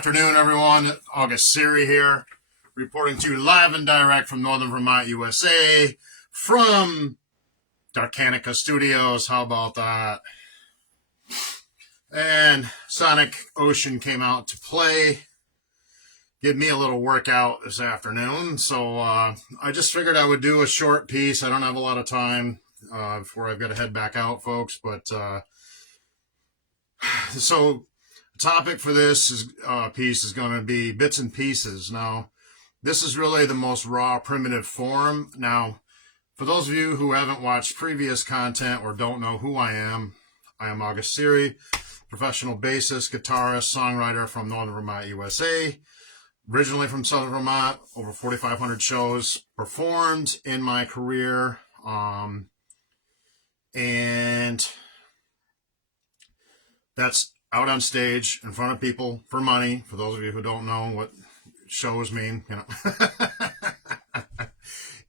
afternoon, everyone. August Siri here, reporting to you live and direct from Northern Vermont, USA, from Darkanica Studios. How about that? And Sonic Ocean came out to play, give me a little workout this afternoon. So I just figured I would do a short piece. I don't have a lot of time before I've got to head back out, folks. But so the topic for this piece is going to be bits and pieces. Now, this is really the most raw, primitive form. Now, for those of you who haven't watched previous content or don't know who I am August Siri, professional bassist, guitarist, songwriter from Northern Vermont, USA. Originally from Southern Vermont, over 4,500 shows performed in my career. And that's out on stage in front of people for money. For those of you who don't know what shows mean,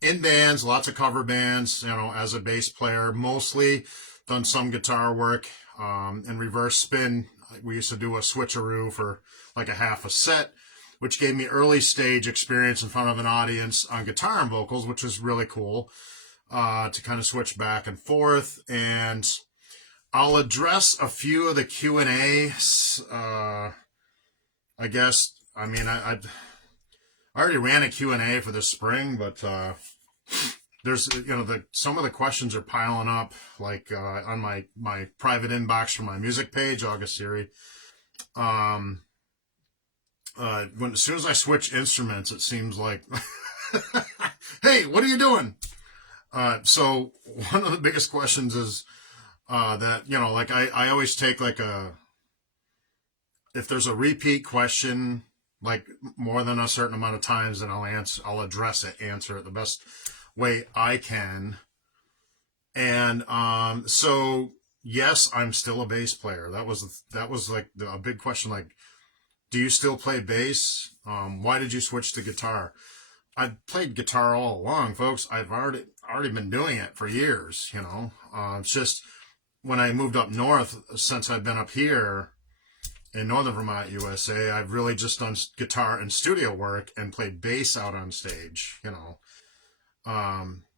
in bands, lots of cover bands, as a bass player, mostly done some guitar work, and reverse spin. We used to do a switcheroo for like a half a set, which gave me early stage experience in front of an audience on guitar and vocals, which was really cool, to kind of switch back and forth. And I'll address a few of the Q&A, I guess. I mean, I already ran a Q&A for this spring, but there's, some of the questions are piling up, like on my private inbox for my music page, August Siri. As soon as I switch instruments, it seems like, hey, what are you doing? So one of the biggest questions is that, I always take if there's a repeat question, like more than a certain amount of times, then I'll address it, answer it the best way I can. And so yes, I'm still a bass player. That was like a big question, like, do you still play bass? Why did you switch to guitar? I've played guitar all along, folks. I've already been doing it for years, It's just when I moved up north, since I've been up here in Northern Vermont, USA, I've really just done guitar and studio work and played bass out on stage,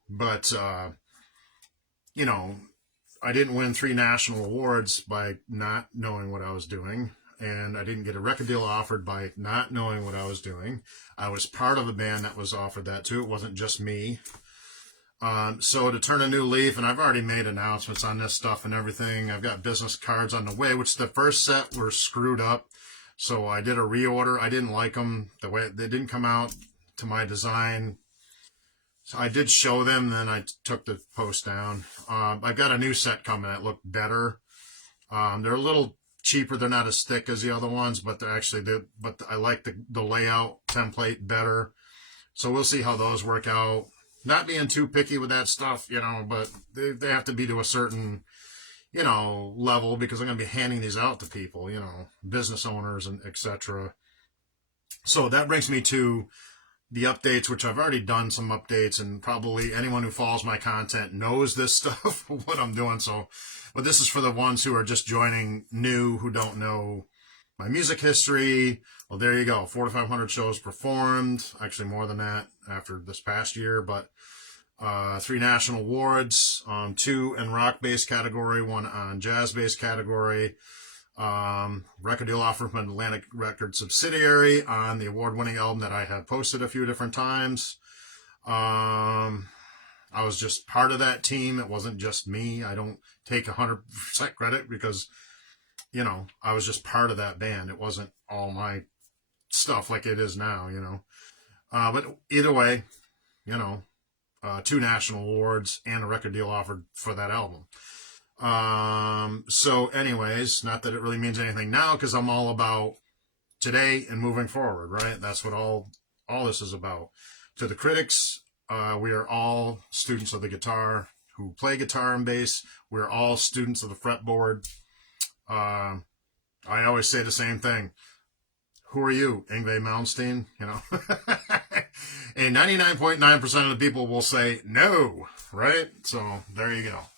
But I didn't win 3 national awards by not knowing what I was doing. And I didn't get a record deal offered by not knowing what I was doing. I was part of a band that was offered that too. It wasn't just me. So to turn a new leaf, and I've already made announcements on this stuff and everything. I've got business cards on the way, which the first set were screwed up. So I did a reorder. I didn't like them the way they didn't come out to my design. So I did show them, then I took the post down. I've got a new set coming that look better. They're a little cheaper. They're not as thick as the other ones, but but I like the layout template better. So we'll see how those work out. Not being too picky with that stuff, but they have to be to a certain, level, because I'm going to be handing these out to people, business owners and etc. So that brings me to the updates, which I've already done some updates, and probably anyone who follows my content knows this stuff, what I'm doing. So, but this is for the ones who are just joining new, who don't know my music history. Well, there you go. 4,500 shows performed, actually more than that after this past year, but 3 national awards, 2 in rock bass category, 1 on jazz bass category. Record deal offer from an Atlantic Record subsidiary on the award-winning album that I have posted a few different times. I was just part of that team. It wasn't just me. I don't take 100% credit because, I was just part of that band. It wasn't all my stuff like it is now, But either way, 2 national awards and a record deal offered for that album. So anyways, not that it really means anything now, because I'm all about today and moving forward, right? That's what all this is about. To the critics, we are all students of the guitar who play guitar and bass. We're all students of the fretboard. I always say the same thing. Who are you, Yngwie Malmsteen? And 99.9% of the people will say no, right? So there you go.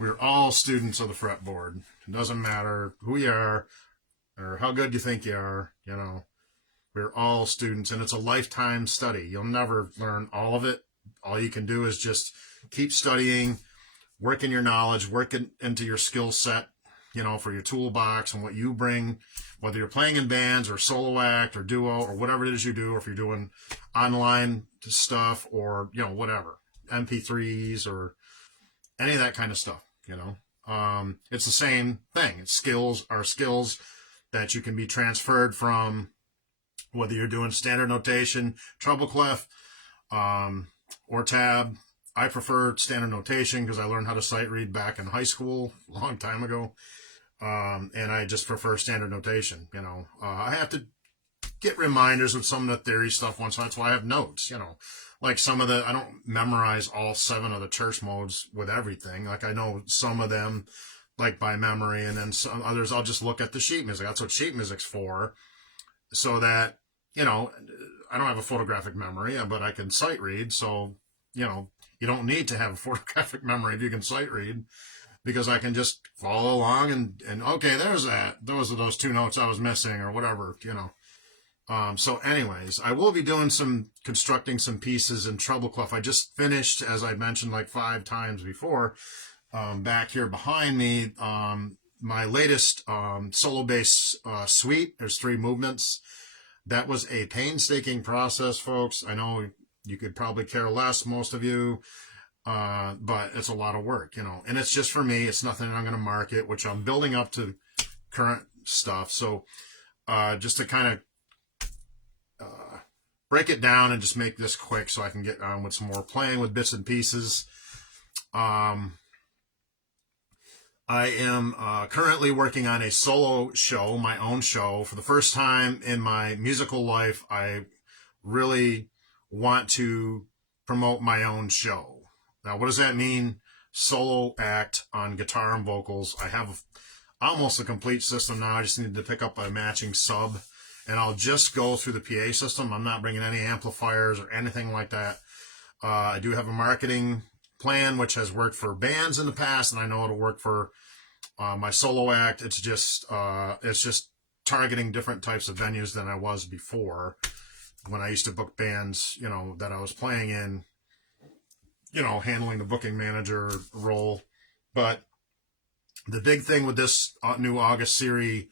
We're all students of the fretboard. It doesn't matter who you are or how good you think you are, We're all students, and it's a lifetime study. You'll never learn all of it. All you can do is just keep studying, working your knowledge, working into your skill set, for your toolbox and what you bring, whether you're playing in bands or solo act or duo or whatever it is you do, or if you're doing online stuff or, whatever, MP3s or any of that kind of stuff, it's the same thing. It's skills that you can be transferred from, whether you're doing standard notation, treble clef, or tab. I prefer standard notation because I learned how to sight read back in high school a long time ago. And I just prefer standard notation. I have to get reminders of some of the theory stuff once. That's why I have notes, like I don't memorize all 7 of the church modes with everything. Like I know some of them like by memory, and then some others I'll just look at the sheet music. That's what sheet music's for. So that, I don't have a photographic memory, but I can sight read. So, you don't need to have a photographic memory if you can sight read, because I can just follow along and okay, there's that. Those are those 2 notes I was missing or whatever, So anyways, I will be doing constructing some pieces in treble clef. I just finished, as I mentioned like 5 times before, back here behind me, my latest solo bass suite. There's 3 movements. That was a painstaking process, folks. I know you could probably care less, most of you, but it's a lot of work, and it's just for me. It's nothing I'm going to market, which I'm building up to current stuff. So just to kind of break it down and just make this quick so I can get on with some more playing with bits and pieces. I am currently working on a solo show, my own show. For the first time in my musical life, I really want to promote my own show. Now, what does that mean? Solo act on guitar and vocals. I have almost a complete system now. I just need to pick up a matching sub, and I'll just go through the PA system. I'm not bringing any amplifiers or anything like that. I do have a marketing plan, which has worked for bands in the past, and I know it'll work for my solo act. It's just targeting different types of venues than I was before, when I used to book bands, that I was playing in, handling the booking manager role. But the big thing with this new August series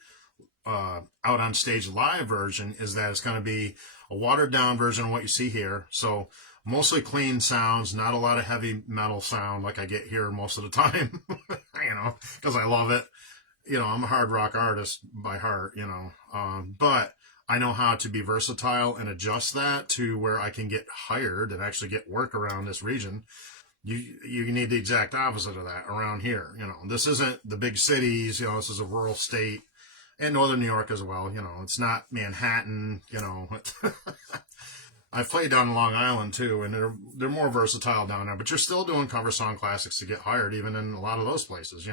out on stage live version is that it's going to be a watered down version of what you see here. So mostly clean sounds, not a lot of heavy metal sound like I get here most of the time, because I love it. I'm a hard rock artist by heart, but I know how to be versatile and adjust that to where I can get hired and actually get work around this region. You need the exact opposite of that around here. This isn't the big cities, this is a rural state, and northern New York as well. It's not Manhattan, I've played down in Long Island too, and they're more versatile down there, but you're still doing cover song classics to get hired, even in a lot of those places,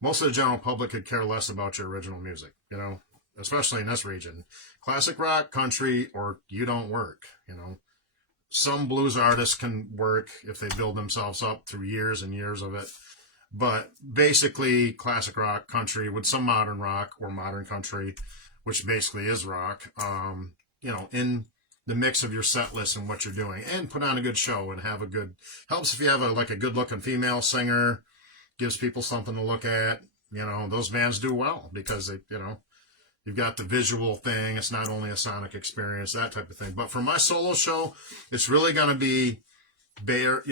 most of the general public could care less about your original music, especially in this region. Classic rock, country, or you don't work, Some blues artists can work if they build themselves up through years and years of it. But basically, classic rock, country, with some modern rock or modern country, which basically is rock, in the mix of your set list and what you're doing, and put on a good show and have helps if you have a good looking female singer, gives people something to look at. Those bands do well because they, you've got the visual thing. It's not only a sonic experience, that type of thing. But for my solo show, it's really going to be bare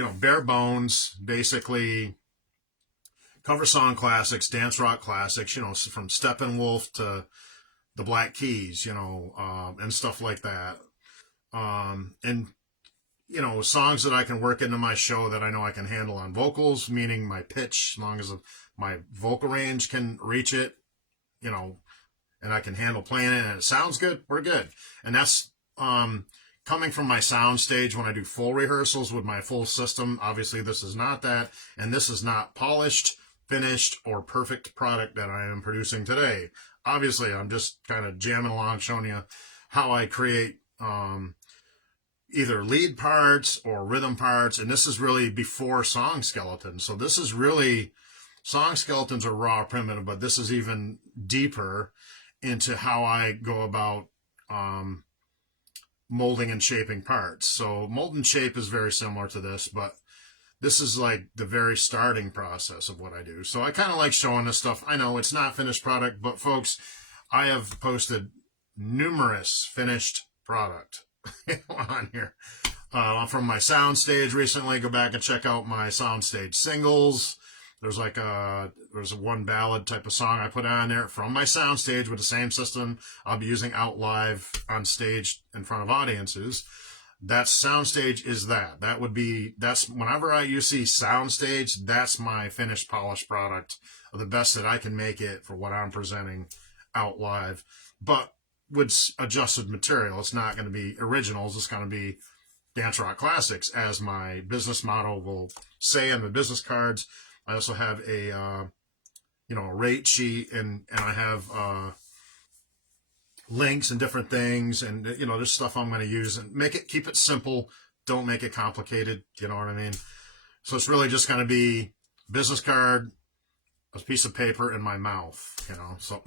bones, basically cover song classics, dance rock classics, from Steppenwolf to the Black Keys, and stuff like that. And, songs that I can work into my show that I know I can handle on vocals, meaning my pitch, as long as my vocal range can reach it, and I can handle playing it and it sounds good, we're good. And that's coming from my sound stage when I do full rehearsals with my full system. Obviously, this is not that, and this is not polished, finished, or perfect product that I am producing today. Obviously, I'm just kind of jamming along, showing you how I create either lead parts or rhythm parts, and this is really before song skeletons. So this is really, song skeletons are raw, primitive, but this is even deeper. into how I go about molding and shaping parts. So mold and shape is very similar to this, but this is like the very starting process of what I do. So I kind of like showing this stuff. I know it's not finished product, but folks, I have posted numerous finished product on here. From my soundstage recently, go back and check out my soundstage singles. There's like there's a one ballad type of song I put on there from my soundstage with the same system I'll be using out live on stage in front of audiences. That soundstage is that's whenever you see soundstage, that's my finished polished product of the best that I can make it for what I'm presenting out live. But with adjusted material, it's not going to be originals. It's going to be dance rock classics, as my business model will say on the business cards. I also have a rate sheet, and I have links and different things, and there's stuff I'm going to use, and keep it simple. Don't make it complicated. You know what I mean? So it's really just going to be business card, a piece of paper, and my mouth. So.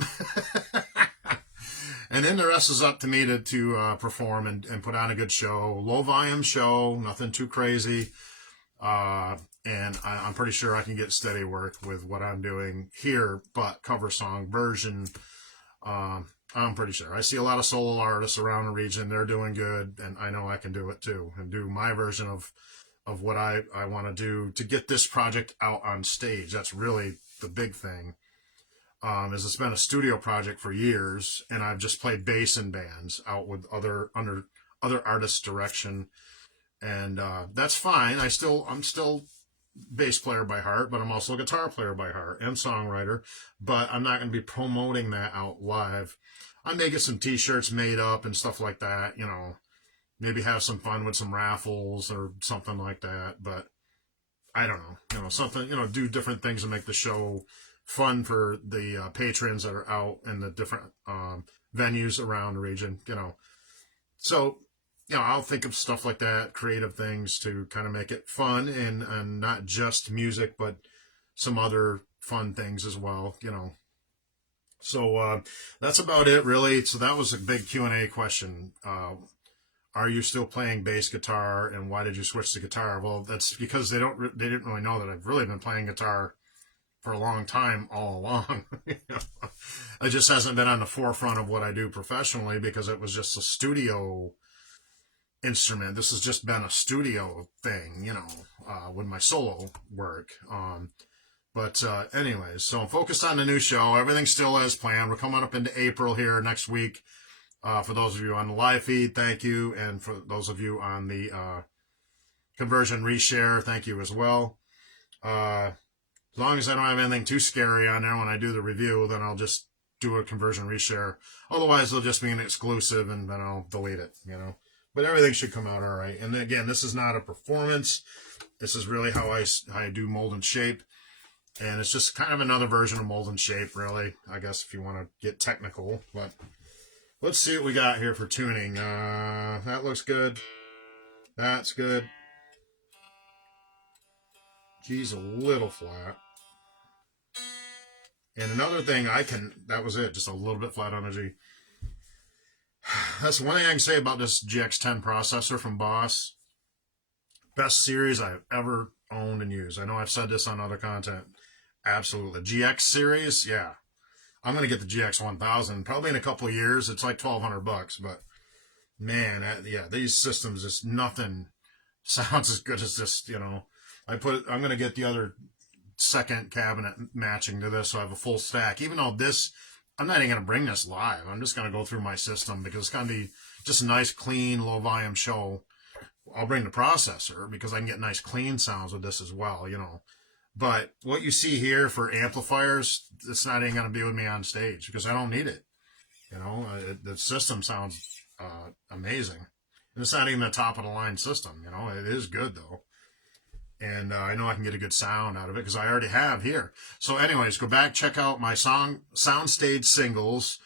And then the rest is up to me to perform and put on a good show. Low volume show, nothing too crazy. And I'm pretty sure I can get steady work with what I'm doing here, but cover song version, I'm pretty sure. I see a lot of solo artists around the region. They're doing good, and I know I can do it too, and do my version of what I want to do to get this project out on stage. That's really the big thing. Is it's been a studio project for years, and I've just played bass in bands out with other artists' direction, and that's fine. I'm still bass player by heart, but I'm also a guitar player by heart and songwriter. But I'm not going to be promoting that out live. I may get some T-shirts made up and stuff like that. Maybe have some fun with some raffles or something like that. But I don't know. Something. Do different things to make the show fun for the patrons that are out in the different venues around the region. So. I'll think of stuff like that, creative things to kind of make it fun and not just music, but some other fun things as well, So that's about it, really. So that was a big Q&A question. Are you still playing bass guitar, and why did you switch to guitar? Well, that's because they didn't really know that I've really been playing guitar for a long time all along. It just hasn't been on the forefront of what I do professionally because it was just a studio instrument. This has just been a studio thing, with my solo work. But anyways, so I'm focused on the new show. Everything's still as planned. We're coming up into April here next week. For those of you on the live feed, thank you. And for those of you on the conversion reshare, thank you as well. As long as I don't have anything too scary on there when I do the review, then I'll just do a conversion reshare. Otherwise, it'll just be an exclusive, and then I'll delete it, But everything should come out all right. And again, this is not a performance. This is really how I do mold and shape. And it's just kind of another version of mold and shape, really, I guess, if you want to get technical. But let's see what we got here for tuning. That looks good. That's good. G's a little flat. And another thing that was it, just a little bit flat on a G. That's one thing I can say about this GX10 processor from Boss. Best series I've ever owned and used. I know I've said this on other content. Absolutely. GX series, yeah. I'm going to get the GX1000 probably in a couple of years. It's like $1,200, but man, these systems, just nothing sounds as good as this, I'm going to get the other second cabinet matching to this, so I have a full stack. Even though I'm not even going to bring this live. I'm just going to go through my system because it's going to be just a nice, clean, low-volume show. I'll bring the processor because I can get nice, clean sounds with this as well, But what you see here for amplifiers, it's not even going to be with me on stage because I don't need it. The system sounds amazing. And it's not even the top-of-the-line system, It is good, though. And I know I can get a good sound out of it because I already have here. So anyways, go back, check out my soundstage singles.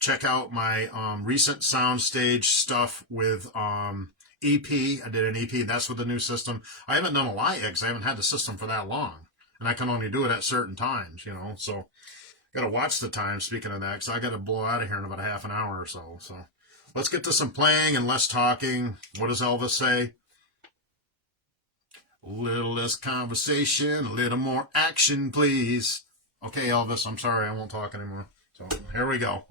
Check out my recent soundstage stuff with EP. I did an EP. That's with the new system. I haven't done a lot yet because I haven't had the system for that long. And I can only do it at certain times, So got to watch the time, speaking of that, because I got to blow out of here in about a half an hour or so. So let's get to some playing and less talking. What does Elvis say? A little less conversation, a little more action, please. Okay, Elvis, I'm sorry, I won't talk anymore. So here we go.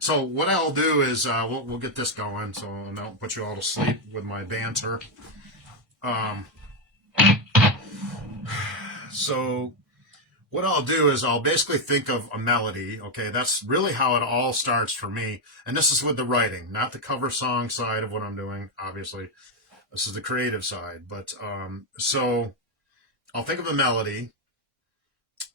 So what I'll do is we'll get this going, so I don't put you all to sleep with my banter. So what I'll do is I'll basically think of a melody. Okay, that's really how it all starts for me. And this is with the writing, not the cover song side of what I'm doing, obviously. This is the creative side. But so I'll think of a melody,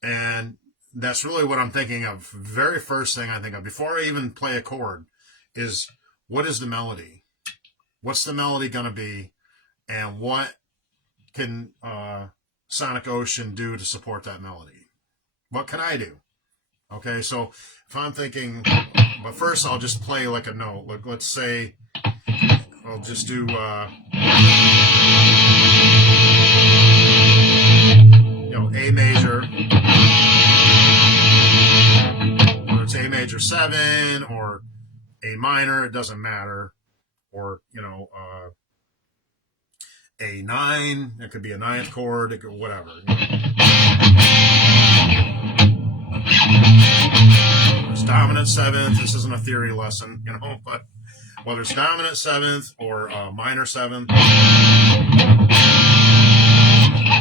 and that's really what I'm thinking of. Very first thing I think of before I even play a chord is, what is the melody? What's the melody going to be? And what can Sonic Ocean do to support that melody? What can I do? Okay, so if I'm thinking, but first I'll just play like a note. Like, let's say I'll just do A major, whether it's A major 7 or A minor, it doesn't matter, or A9, it could be a 9th chord, it could whatever. It's dominant 7th. This isn't a theory lesson, but whether it's dominant 7th or minor 7th,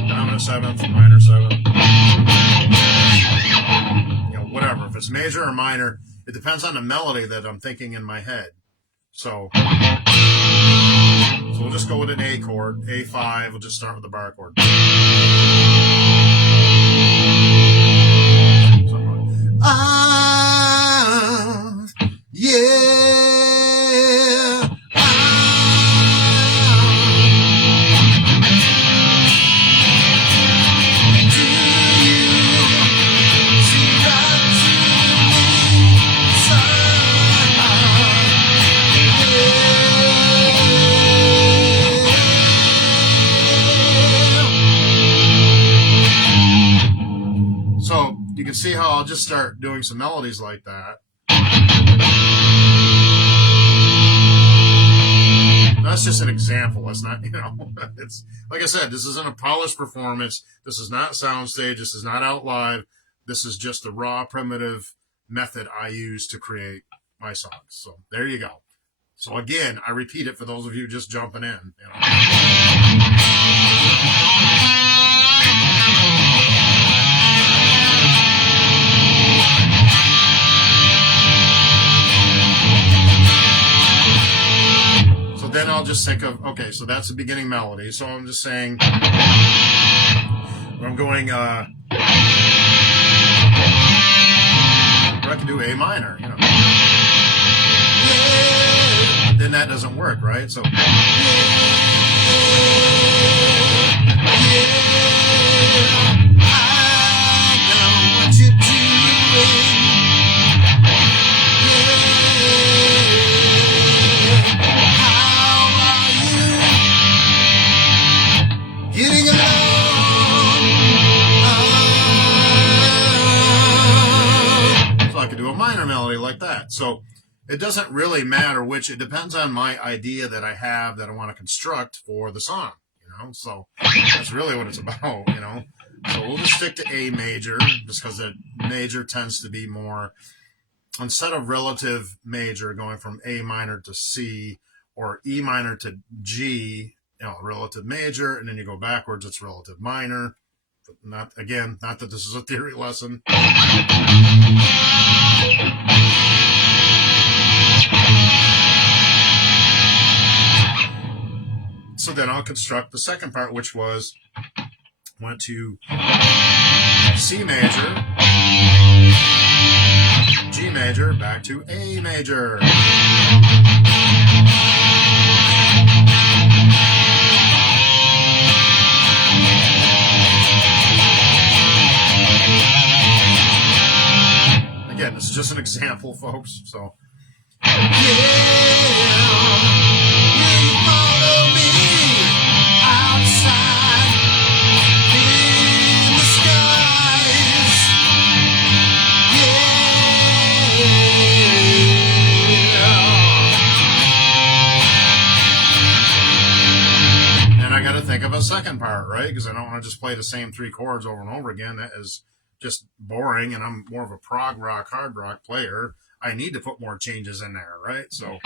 dominant 7th, minor 7th, whatever. If it's major or minor, it depends on the melody that I'm thinking in my head. So we'll just go with an A chord, A5. We'll just start with the bar chord. Yeah. So you can see how I'll just start doing some melodies like that. That's just an example. It's not, it's like I said, this isn't a polished performance. This is not soundstage. This is not out live. This is just the raw, primitive method I use to create my songs. So there you go. So again, I repeat it for those of you just jumping in. Then I'll just think of, okay, so that's the beginning melody. So I'm just saying, I'm going, or I can do A minor, Then that doesn't work, right? So, minor melody like that. So it doesn't really matter which. It depends on my idea that I have that I want to construct for the song, So that's really what it's about, So we'll just stick to A major, just because the major tends to be more, instead of relative major going from A minor to C or E minor to G, relative major, and then you go backwards, it's relative minor. Not that this is a theory lesson. So then I'll construct the second part, which went to C major, G major, back to A major. Again, this is just an example, folks. So, yeah. part, right? Because I don't want to just play the same 3 chords over and over again. That is just boring, and I'm more of a prog rock, hard rock player. I need to put more changes in there, right? So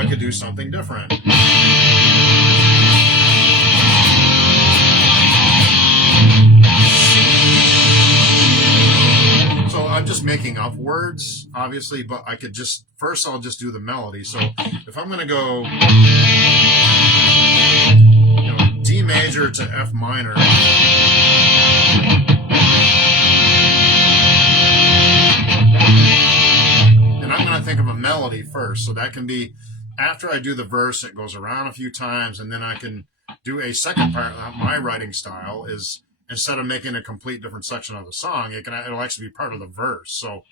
I could do something different. So I'm just making up words, obviously, but I could just, first I'll just do the melody. So if I'm going to go D major to F minor, and I'm going to think of a melody first. So that can be, after I do the verse, it goes around a few times, and then I can do a second part. My writing style is, instead of making a complete different section of the song, it'll actually be part of the verse. So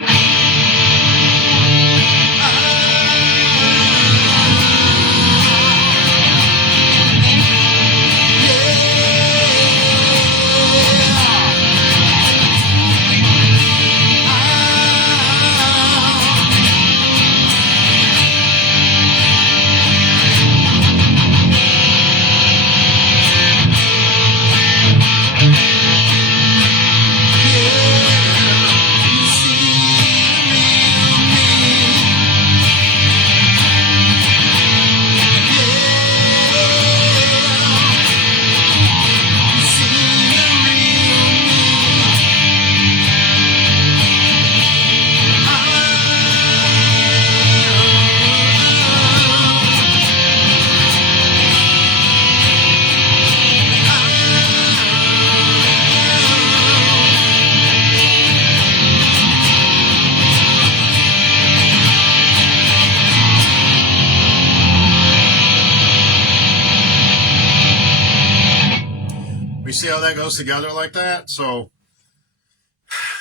we see how that goes together like that. So,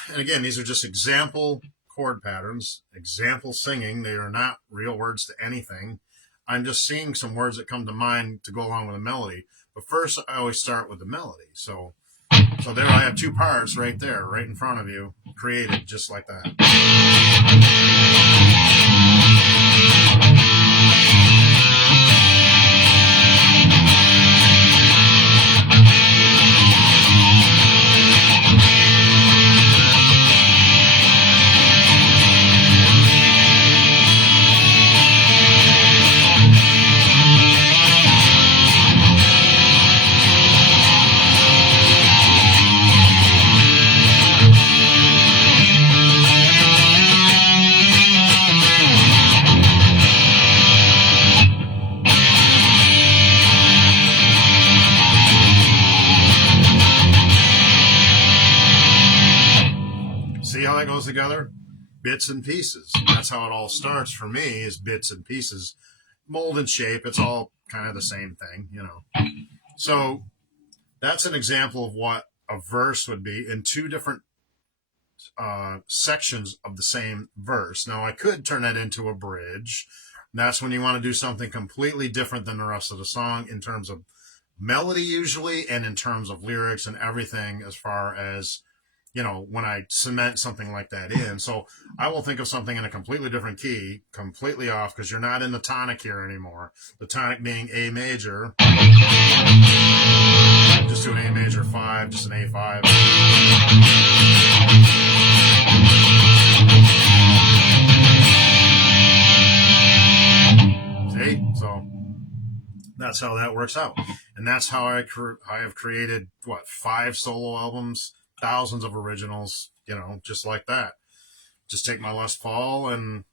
and again, these are just example chord patterns, example singing. They are not real words to anything. I'm just seeing some words that come to mind to go along with a melody. But first, I always start with the melody. So there I have 2 parts right there, right in front of you, created just like that. See how that goes together? Bits and pieces. That's how it all starts for me, is bits and pieces. Mold and shape, it's all kind of the same thing, So that's an example of what a verse would be in 2 different sections of the same verse. Now, I could turn that into a bridge. That's when you want to do something completely different than the rest of the song in terms of melody usually, and in terms of lyrics and everything, as far as when I cement something like that in. So I will think of something in a completely different key, completely off, because you're not in the tonic here anymore. The tonic being A major. Just do an A major 5, just an A5. See? So that's how that works out. And that's how I have created, 5 solo albums, thousands of originals, just like that. Just take my Les Paul and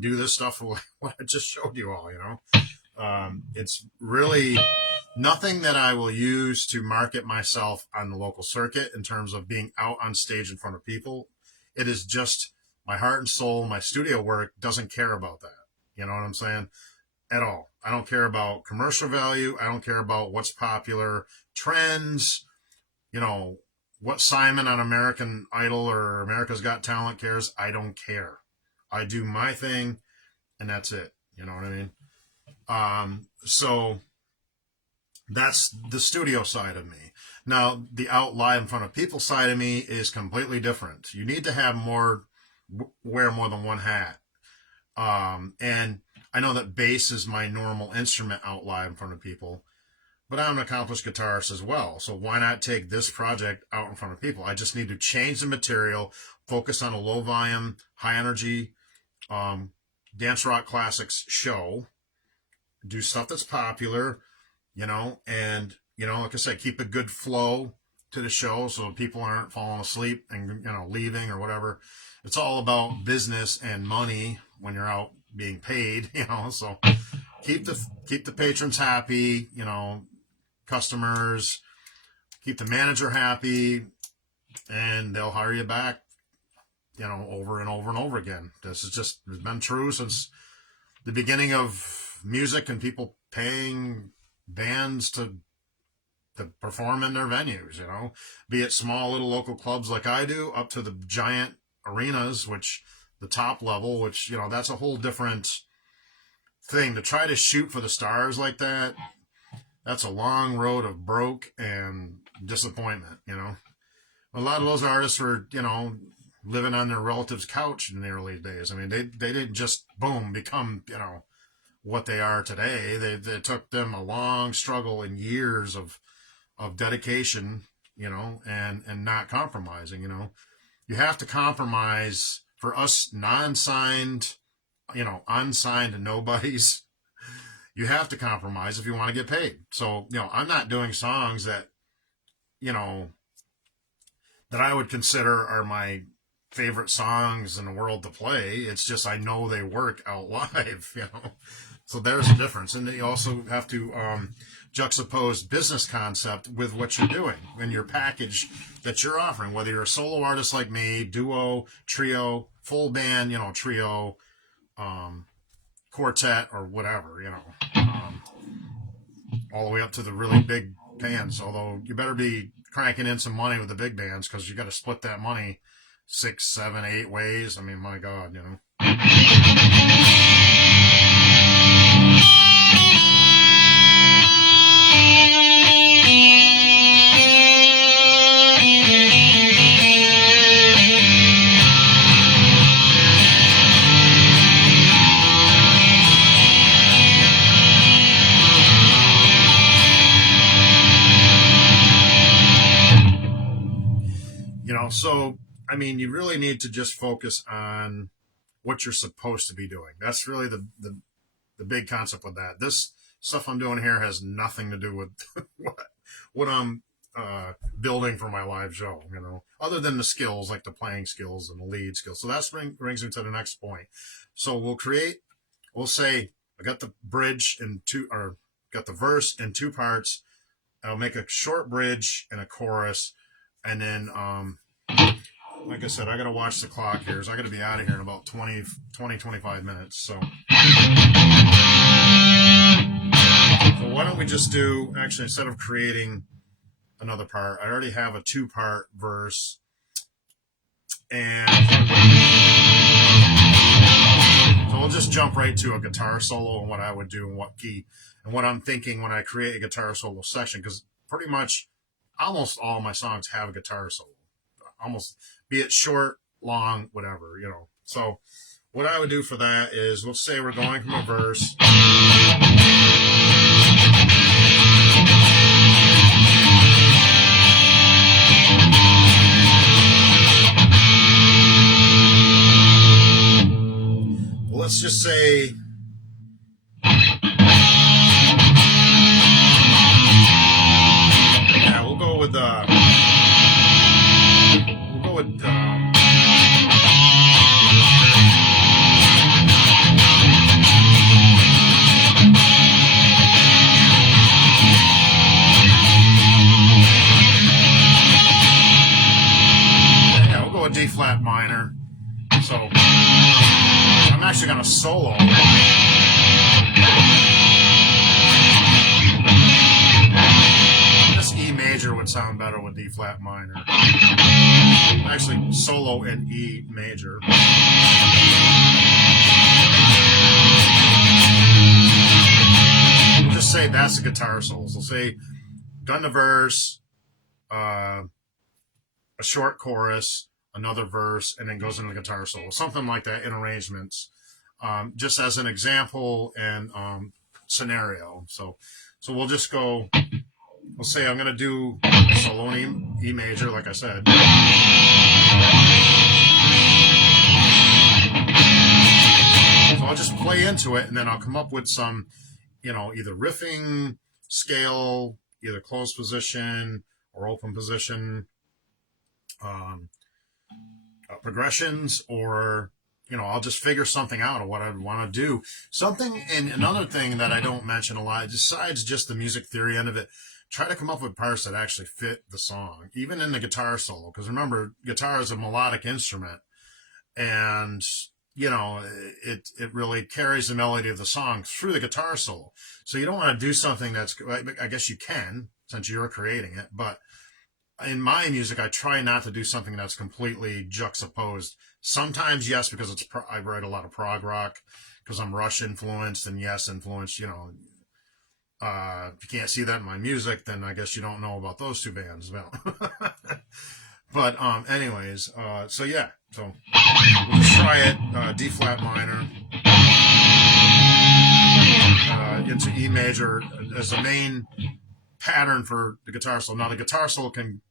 do this stuff what I just showed you all, It's really nothing that I will use to market myself on the local circuit in terms of being out on stage in front of people. It is just my heart and soul. My studio work doesn't care about that. You know what I'm saying? At all. I don't care about commercial value. I don't care about what's popular, trends, what Simon on American Idol or America's Got Talent cares. I don't care. I do my thing, and that's it. You know what I mean? So that's the studio side of me. Now, the out live in front of people side of me is completely different. You need to have wear more than one hat. And I know that bass is my normal instrument out live in front of people, but I'm an accomplished guitarist as well. So why not take this project out in front of people? I just need to change the material, focus on a low volume, high energy, dance rock classics show, do stuff that's popular, and, like I said, keep a good flow to the show so people aren't falling asleep and, leaving or whatever. It's all about business and money when you're out being paid, so keep the patrons happy, customers, keep the manager happy, and they'll hire you back, over and over and over again. This has been true since the beginning of music and people paying bands to perform in their venues, be it small little local clubs like I do, up to the giant arenas, which the top level, which, that's a whole different thing. To try to shoot for the stars like that, that's a long road of broke and disappointment, A lot of those artists were, living on their relative's couch in the early days. I mean, they didn't just, boom, become, what they are today. They took them a long struggle and years of dedication, and not compromising, You have to compromise. For us non-signed, unsigned nobodies, you have to compromise if you want to get paid. So, I'm not doing songs that, that I would consider are my favorite songs in the world to play. It's just I know they work out live, So there's a difference. And you also have to juxtapose business concept with what you're doing and your package that you're offering, whether you're a solo artist like me, duo, trio, full band, trio, quartet, or whatever, all the way up to the really big bands. Although you better be cranking in some money with the big bands, because you got to split that money 6, 7, 8 ways. I mean, my God, So, I mean, you really need to just focus on what you're supposed to be doing. That's really the big concept with that. This stuff I'm doing here has nothing to do with what I'm building for my live show, other than the skills, like the playing skills and the lead skills. So that brings me to the next point. So we'll say I got the bridge got the verse in 2 parts. I'll make a short bridge and a chorus, and then, like I said, I got to watch the clock here. So I got to be out of here in about 25 minutes. So why don't we just do, actually, instead of creating another part, I already have a 2-part verse. And so we'll just jump right to a guitar solo and what I would do and what key and what I'm thinking when I create a guitar solo section, because pretty much almost all my songs have a guitar solo. Almost, be it short, long, whatever, So what I would do for that is, let's say we're going from a verse. Let's just say, we'll go with D flat minor. So I'm actually going to solo. This E major would sound better with D flat minor. Actually, solo in E major. We'll just say that's the guitar solo. So say, done the verse, a short chorus, another verse, and then goes into the guitar solo. Something like that in arrangements. just as an example and scenario. So we'll just go. We'll say I'm going to do solo in E major, like I said. So I'll just play into it, and then I'll come up with some, either riffing scale, either closed position or open position progressions, or I'll just figure something out of what I'd want to do. Something, and another thing that I don't mention a lot, besides just the music theory end of it, try to come up with parts that actually fit the song, even in the guitar solo. Because remember, guitar is a melodic instrument, and it really carries the melody of the song through the guitar solo. So you don't want to do something that's, I guess you can, since you're creating it, but in my music, I try not to do something that's completely juxtaposed. Sometimes, yes, because I write a lot of prog rock, because I'm Rush influenced and yes influenced. If you can't see that in my music, then I guess you don't know about those two bands. Well, but anyways, so yeah, so we'll just try it. D flat minor into E major as the main pattern for the guitar solo. Now the guitar solo can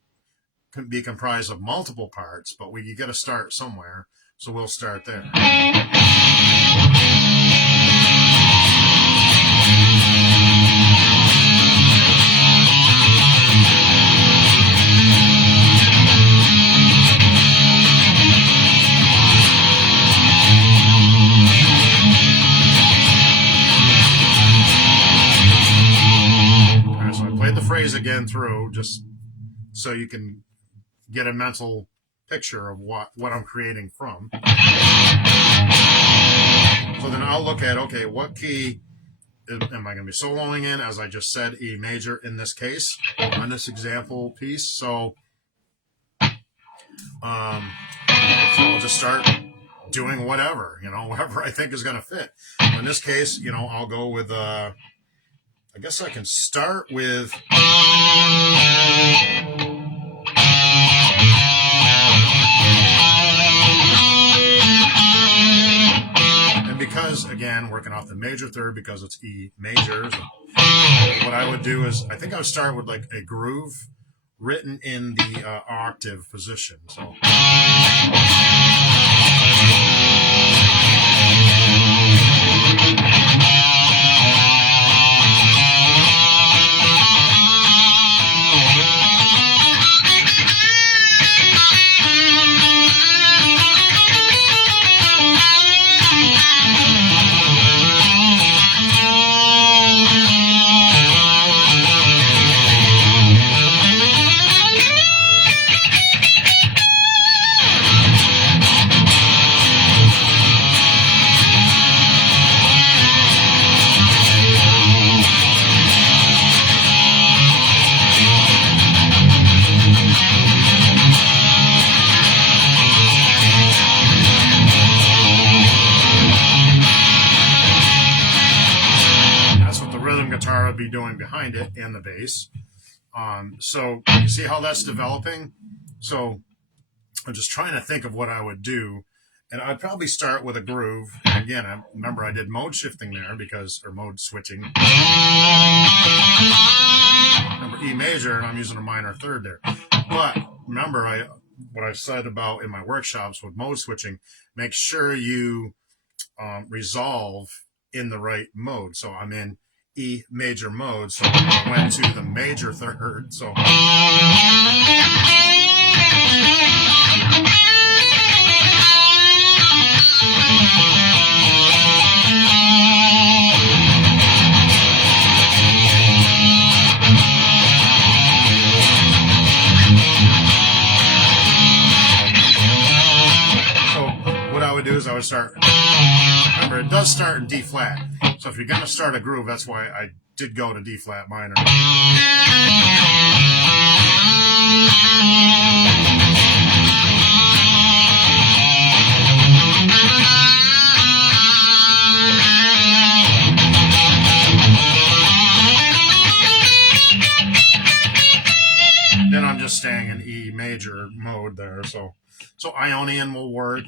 be comprised of multiple parts, but you got to start somewhere, so we'll start there. So I played the phrase again through, just so you can get a mental picture of what I'm creating from. So then I'll look at, okay, what key am I going to be soloing in? As I just said, E major in this case, on this example piece. So we'll just start doing whatever I think is going to fit. In this case, I'll go with, I guess I can start with... Because, again, working off the major third, because it's E major, so what I would do is, I think I would start with like a groove written in the octave position. So. Guitar would be doing behind it and the bass. So you see how that's developing? So I'm just trying to think of what I would do, and I'd probably start with a groove. And again, remember I did mode shifting there or mode switching. Remember E major, and I'm using a minor third there. But remember what I said about in my workshops with mode switching, make sure you resolve in the right mode. So I'm in E major mode, so I went to the major third. So what I would do is I would start. Remember, it does start in D flat. So if you're going to start a groove, that's why I did go to D flat minor. Then I'm just staying in E major mode there. So Ionian will work,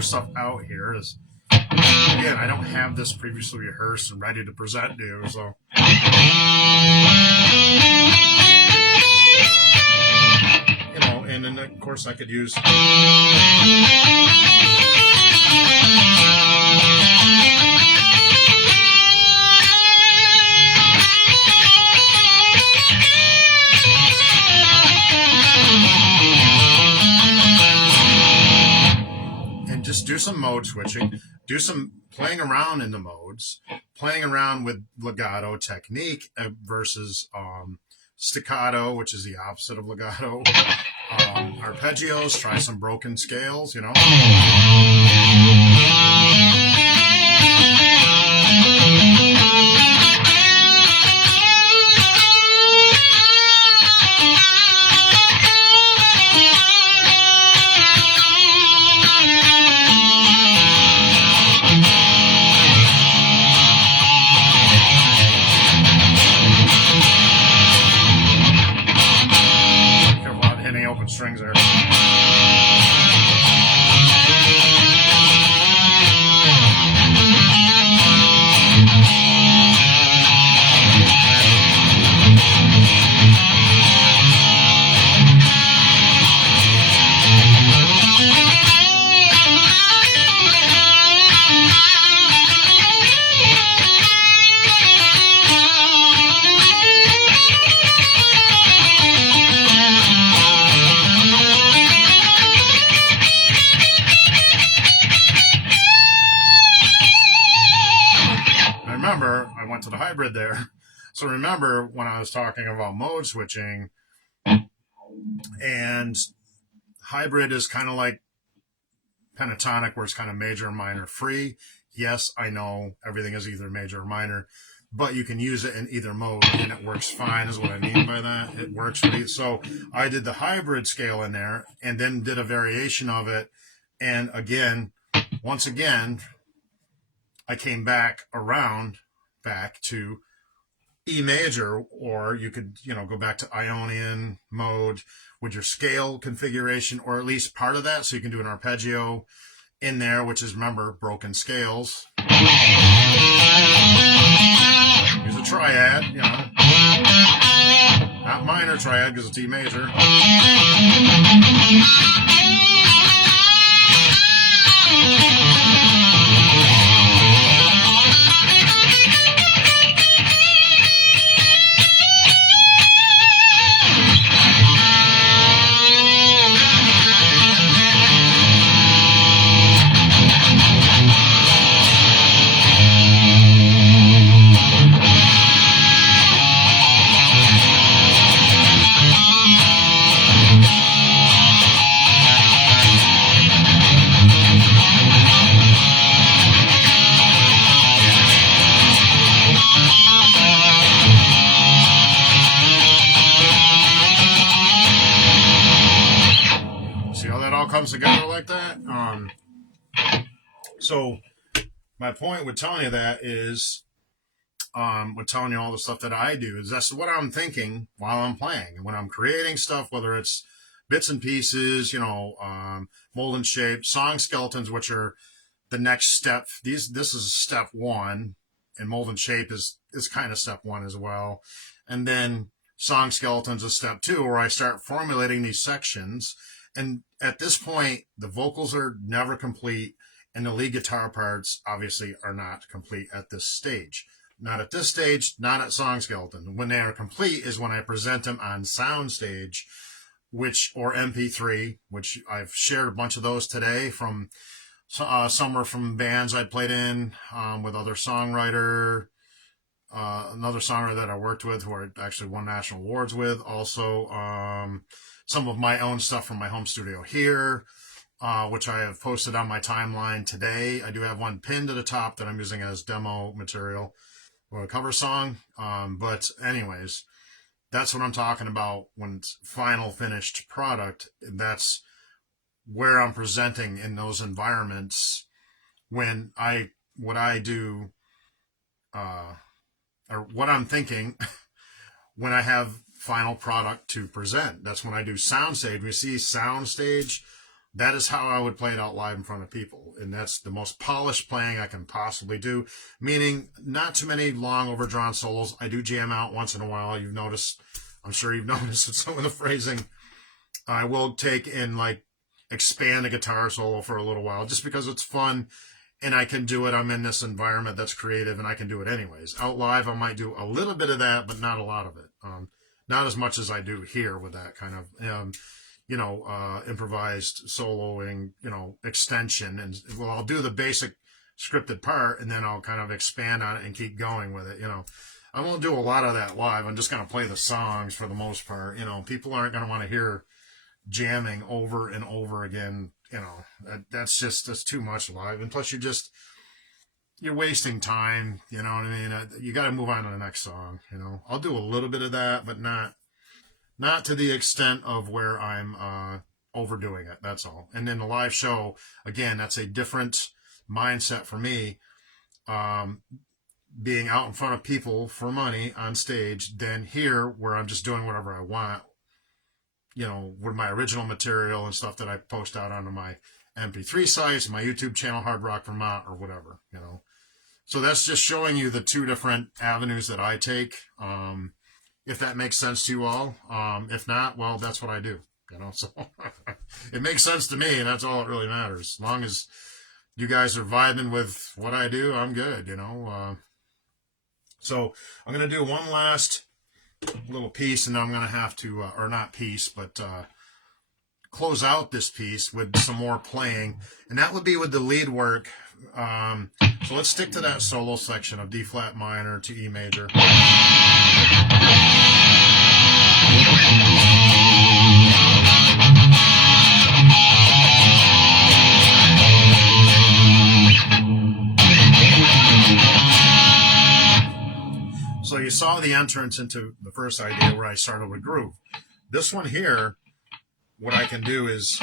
Stuff out here is, again, I don't have this previously rehearsed and ready to present to you, so and then of course I could use do some mode switching, do some playing around in the modes, playing around with legato technique versus staccato, which is the opposite of legato, arpeggios, try some broken scales, strings there. I went to the hybrid there. So remember when I was talking about mode switching, and hybrid is kind of like pentatonic, where it's kind of major and minor free. Yes, I know everything is either major or minor, but you can use it in either mode and it works fine, is what I mean by that. It works for you. So I did the hybrid scale in there and then did a variation of it. And again, once again, I came back to E major, or you could, go back to Ionian mode with your scale configuration, or at least part of that. So you can do an arpeggio in there, which is, remember, broken scales. Here's a triad, not minor triad because it's E major. Comes together like that. So my point with telling you that is, with telling you all the stuff that I do, is that's what I'm thinking while I'm playing and when I'm creating stuff, whether it's bits and pieces, mold and shape, song skeletons, which are the next step. This is step one, and mold and shape is kind of step one as well. And then song skeletons is step two, where I start formulating these sections. And at this point, the vocals are never complete, and the lead guitar parts obviously are not complete at this stage. Not at this stage, not at Song Skeleton. When they are complete is when I present them on Soundstage, or MP3, which I've shared a bunch of those today from some were from bands I played in with other songwriter. Another songwriter that I worked with, who I actually won national awards with. Also, some of my own stuff from my home studio here. which I have posted on my timeline today. I do have one pinned to the top that I'm using as demo material for a cover song. But anyways, that's what I'm talking about when it's final finished product. That's where I'm presenting in those environments when what I do, or what I'm thinking when I have final product to present. That's when I do soundstage. We see soundstage. That is how I would play it out live in front of people. And that's the most polished playing I can possibly do, meaning not too many long overdrawn solos. I do jam out once in a while. You've noticed, I'm sure you've noticed that some of the phrasing I will take and like expand a guitar solo for a little while just because it's fun and I can do it. I'm in this environment that's creative and I can do it anyways. Out live, I might do a little bit of that, but not a lot of it. Not as much as I do here with that kind of, improvised soloing, extension. And well, I'll do the basic scripted part and then I'll kind of expand on it and keep going with it. I won't do a lot of that live. I'm just going to play the songs for the most part. People aren't going to want to hear jamming over and over again. That's too much live. And plus you're wasting time. You know what I mean? You got to move on to the next song. I'll do a little bit of that, but not to the extent of where I'm overdoing it. That's all. And then the live show, again, that's a different mindset for me. Being out in front of people for money on stage than here where I'm just doing whatever I want, with my original material and stuff that I post out onto my MP3 sites, my YouTube channel, Hard Rock Vermont, or whatever, So that's just showing you the two different avenues that I take. If that makes sense to you all. If not, well, that's what I do, so it makes sense to me and that's all that really matters. As long as you guys are vibing with what I do, I'm good, So I'm going to do one last little piece and then I'm going to have to, or not piece, but close out this piece with some more playing. And that would be with the lead work. So let's stick to that solo section of D flat minor to E major. So you saw the entrance into the first idea where I started with groove. This one here, what I can do is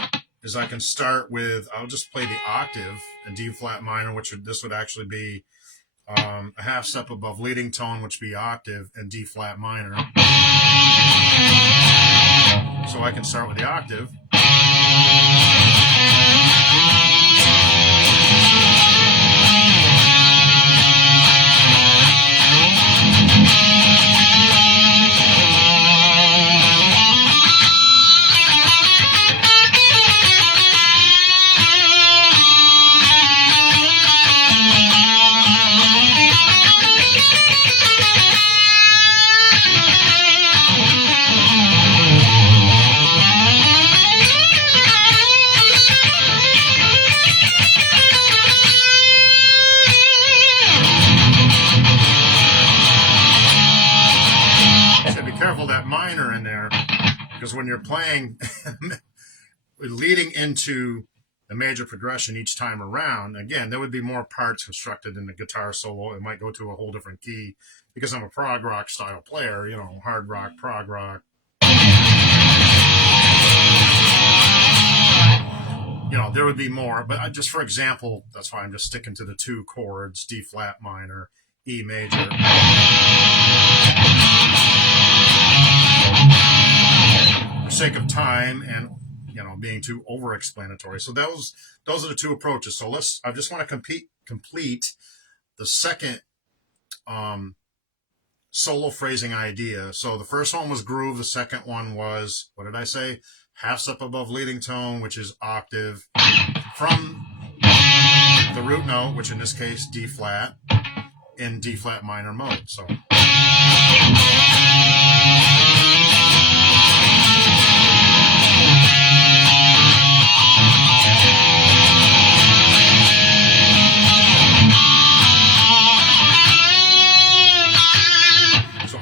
I can start with, I'll just play the octave in D flat minor, this would actually be a half step above leading tone, which would be octave, and D flat minor. So I can start with the octave. That minor in there, because when you're playing leading into the major progression each time around, again, there would be more parts constructed in the guitar solo. It might go to a whole different key because I'm a prog rock style player, hard rock, prog rock. There would be more, but just for example, that's why I'm just sticking to the two chords, D flat minor, E major. For sake of time and being too over-explanatory. So those are the two approaches. So I just want to complete the second solo phrasing idea. So the first one was groove. The second one was, what did I say? Half step above leading tone, which is octave, from the root note, which in this case D flat, in D flat minor mode. So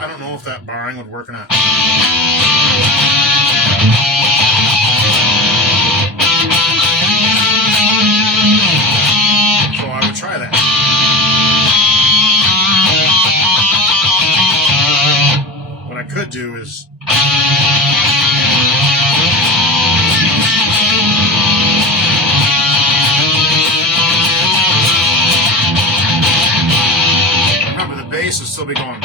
I don't know if that barring would work or not. do is remember the bass will still be going.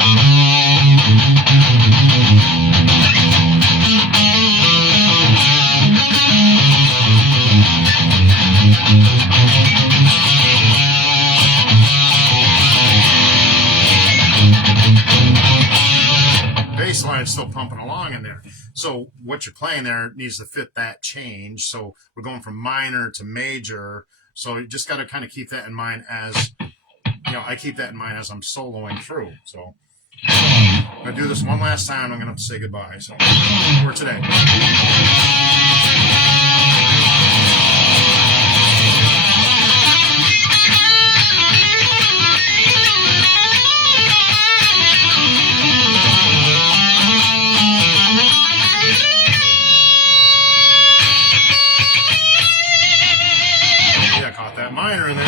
Bass line is still pumping along in there. So what you're playing there needs to fit that change. So we're going from minor to major. So you just got to kind of keep that in mind as, I keep that in mind as I'm soloing through. So I'm going to do this one last time. I'm going to have to say goodbye. So for today. Yeah, I caught that minor in there.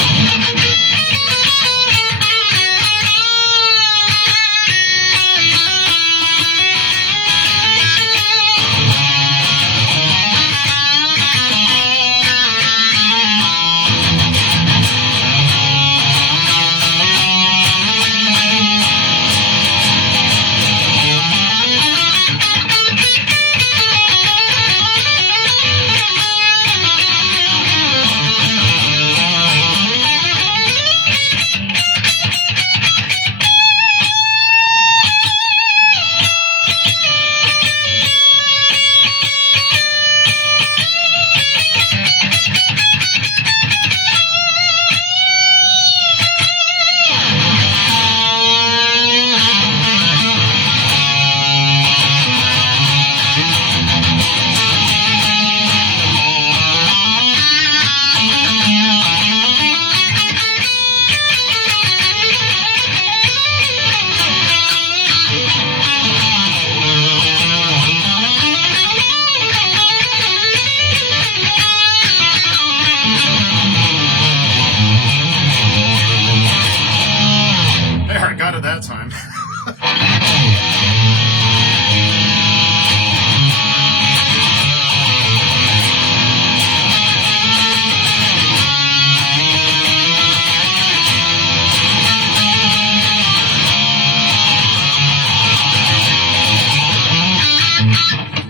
Got it that time.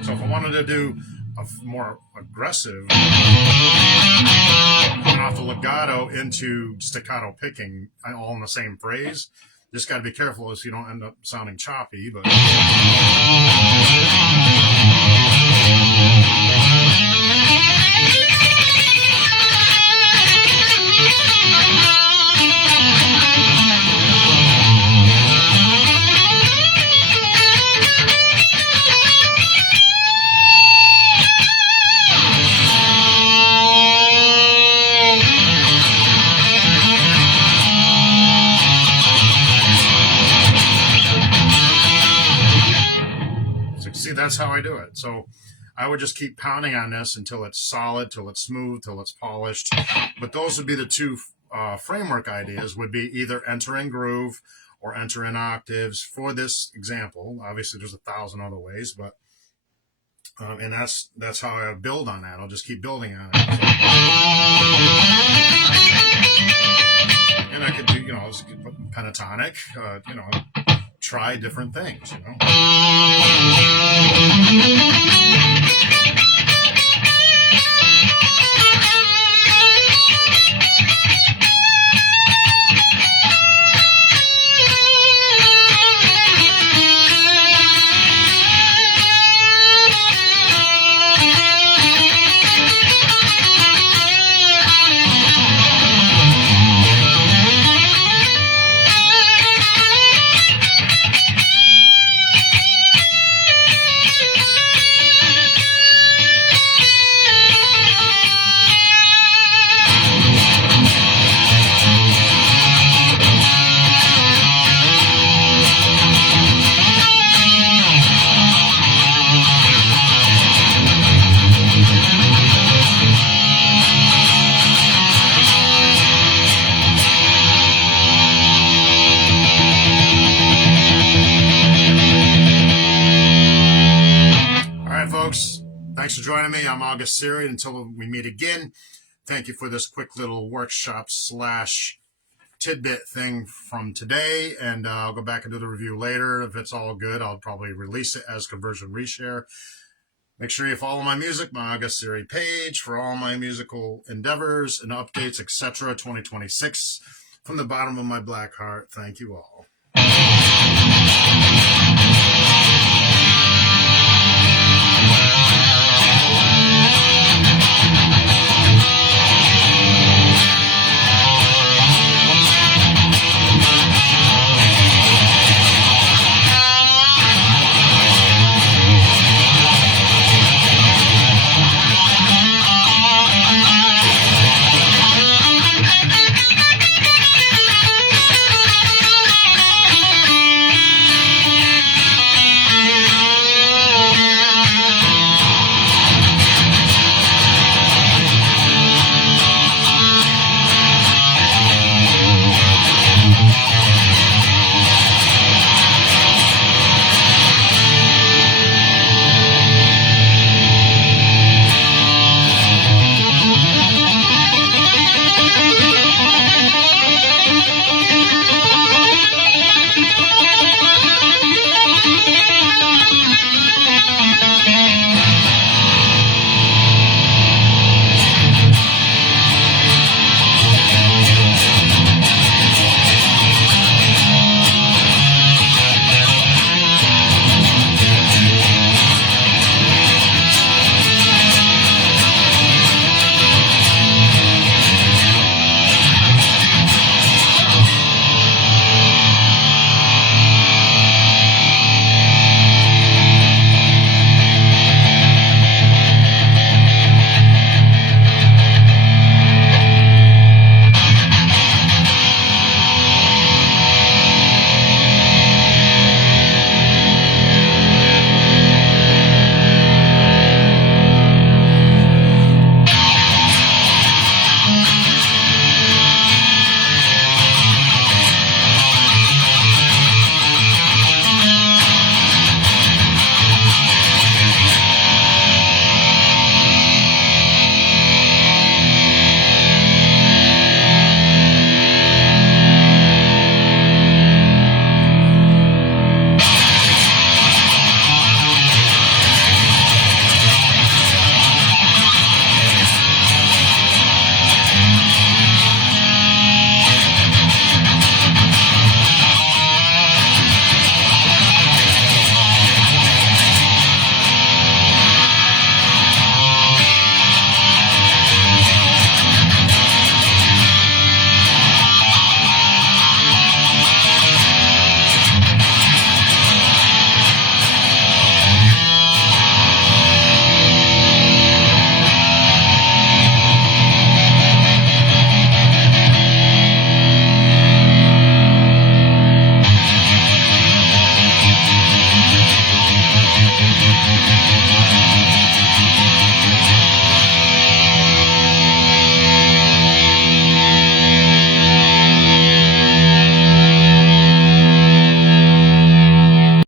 So if I wanted to do a more aggressive, going off the legato into staccato picking, all in the same phrase, just got to be careful so you don't end up sounding choppy, but see, that's how I do it. So I would just keep pounding on this until it's solid, till it's smooth, till it's polished. But those would be the two framework ideas, would be either enter in groove or enter in octaves for this example. Obviously, there's 1,000 other ways, but and that's how I build on that. I'll just keep building on it. So, and I could do, pentatonic, try different things, Thanks for joining me. I'm August Siri. Until we meet again, thank you for this quick little workshop / tidbit thing from today. And I'll go back and do the review later. If it's all good, I'll probably release it as conversion reshare. Make sure you follow my music, my August Siri page for all my musical endeavors and updates, etc. 2026. From the bottom of my black heart, thank you all.